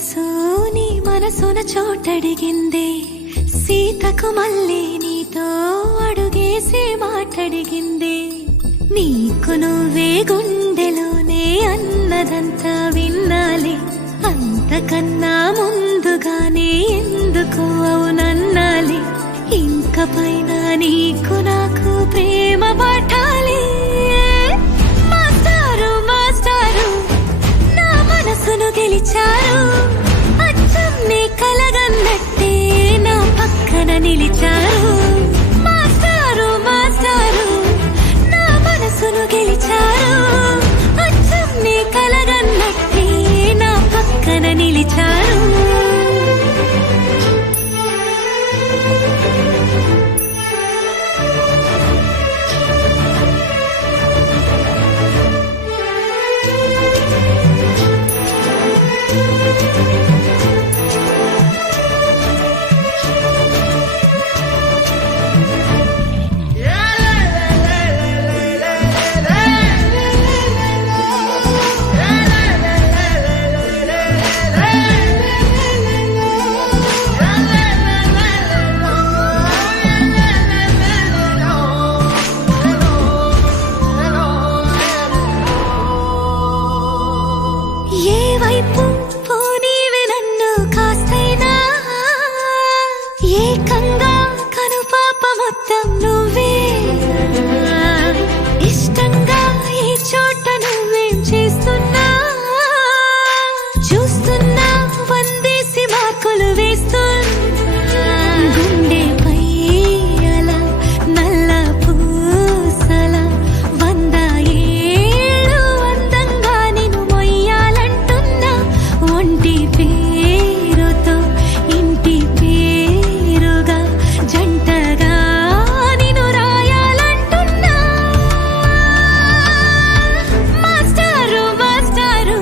మనసు నీ మనసున చోటడిగిందే సీతకు మళ్ళీ నీతో అడుగేసి మాటడిగిందే నీకు నువ్వే గుండెలోనే అన్నదంతా విన్నాలి అంతకన్నా ముందుగానే ఎందుకు అవునన్నాలి ఇంక పైన నీకు నాకు ప్రేమ పట్టాలి మాస్టారు మాస్టారు నా మనసును గెలిచారు అచ్చం నీ కలగన్నట్టే నా పక్కన నిలిచారు మాస్టారు మాస్టారు నా మనసును గెలిచారు అచ్చం నీ కలగన్నట్టే నా పక్కన నిలిచారు ఏకంగా కనుపాప మొత్తం నువ్వే ఇష్టంగా ఈ చోట నువ్వేం చేస్తున్నా చూస్తున్నా వందేసి మార్కులు వేస్తున్నా గుండెపై అలా నల్ల పూసల 100 ఏళ్ళు అందంగా నిన్ను మొయ్యాలంటున్నా ఒంటి పేరుతో ఇంటి పేరుగా జంటగా నిన్ను రాయాలంటున్నా మాస్టారు మాస్టారు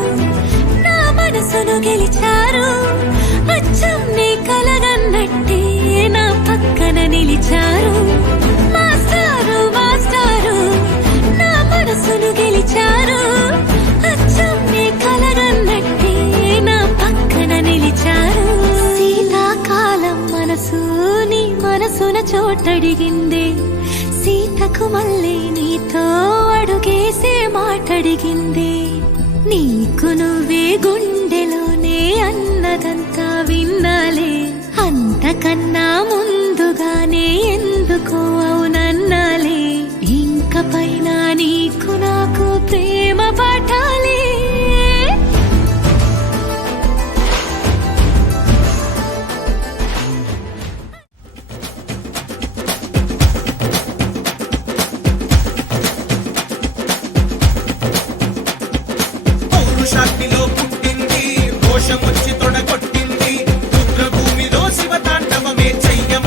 నా మనసును గెలిచారు అచ్చం నీ కలగన్నట్టే నా పక్కన నిలిచారు మాస్టారు మాస్టారు నా మనసును గెలిచారు అచ్చం నీ కలగన్నట్టే నా పక్కన నిలిచారు శీతాకాలం మనసు నీ మనసున చోటడిగిందే సీతకు మళ్ళీ నీతో అడుగేసే మాటడిగిందే నీకు నువ్వే గుండెలోనే అన్నదంతా విన్నాలే అంతకన్నా ముందుగానే ఎందుకు అవునన్నాలే ఇంక పైన నీకు నాకు ప్రేమ పట్టాలి పౌరుషాగ్నిలో పుట్టింది రోషమొచ్చి తొడగొట్టింది రుద్రభూమిలో శివ తాండవమే చెయ్యమ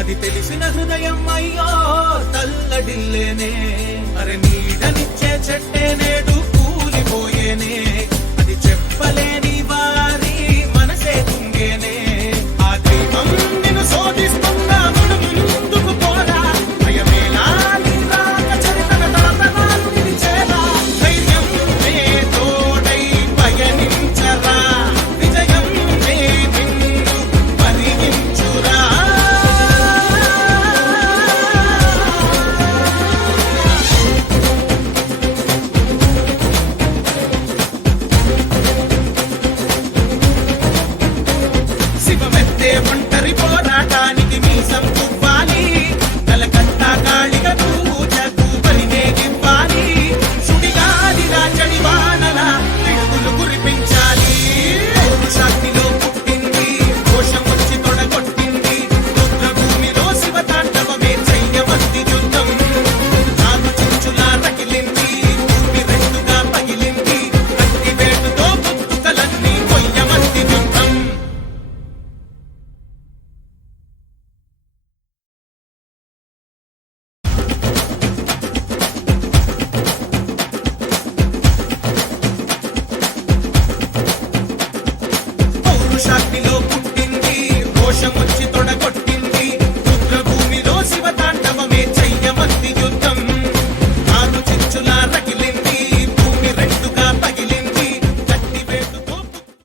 అది తెలిసిన హృదయం అయ్యో తల్లడిల్లేనే. అరే నీడనిచ్చే చెట్టే నేడు కూలిపోయేనే. అది చెప్పలేని వారి మనసే కుంగేనే. ఆ దైవం నిన్ను శోధిస్తున్నా మనము ముందుకు పోరా. భయమేలా నీ రాక చరితన తరతరాలు నిలిచేలా. ధైర్యం నే తోడై పయనించరా. విజయం నే నిన్ను పరిగించురా. శివమెత్తే ఒంటరి పోరాటానికి మీసం తువ్వాలి. కలకత్తా గాళిగా నువ్వు జగ్గు బలినేగివ్వాలి. సుడిగాలిలా చడివానలా పిడుగులు కురిపించాలి. పౌరుషాగ్నిలో పుట్టింది, దోషం వచ్చి తొడగొట్టింది. రుద్రభూమిలో శివ తాండవమే చెయ్యమంది యుద్ధం. నాగు చించులా రగిలింది, భూమి రెండుగా పగిలింది. కత్తి వేటుతో పుట్టుకలన్నీ కొయ్యమంది యుద్ధం. పౌరుషాగ్నిలో పుట్టింది, రోషం వచ్చి తొడగొట్టింది.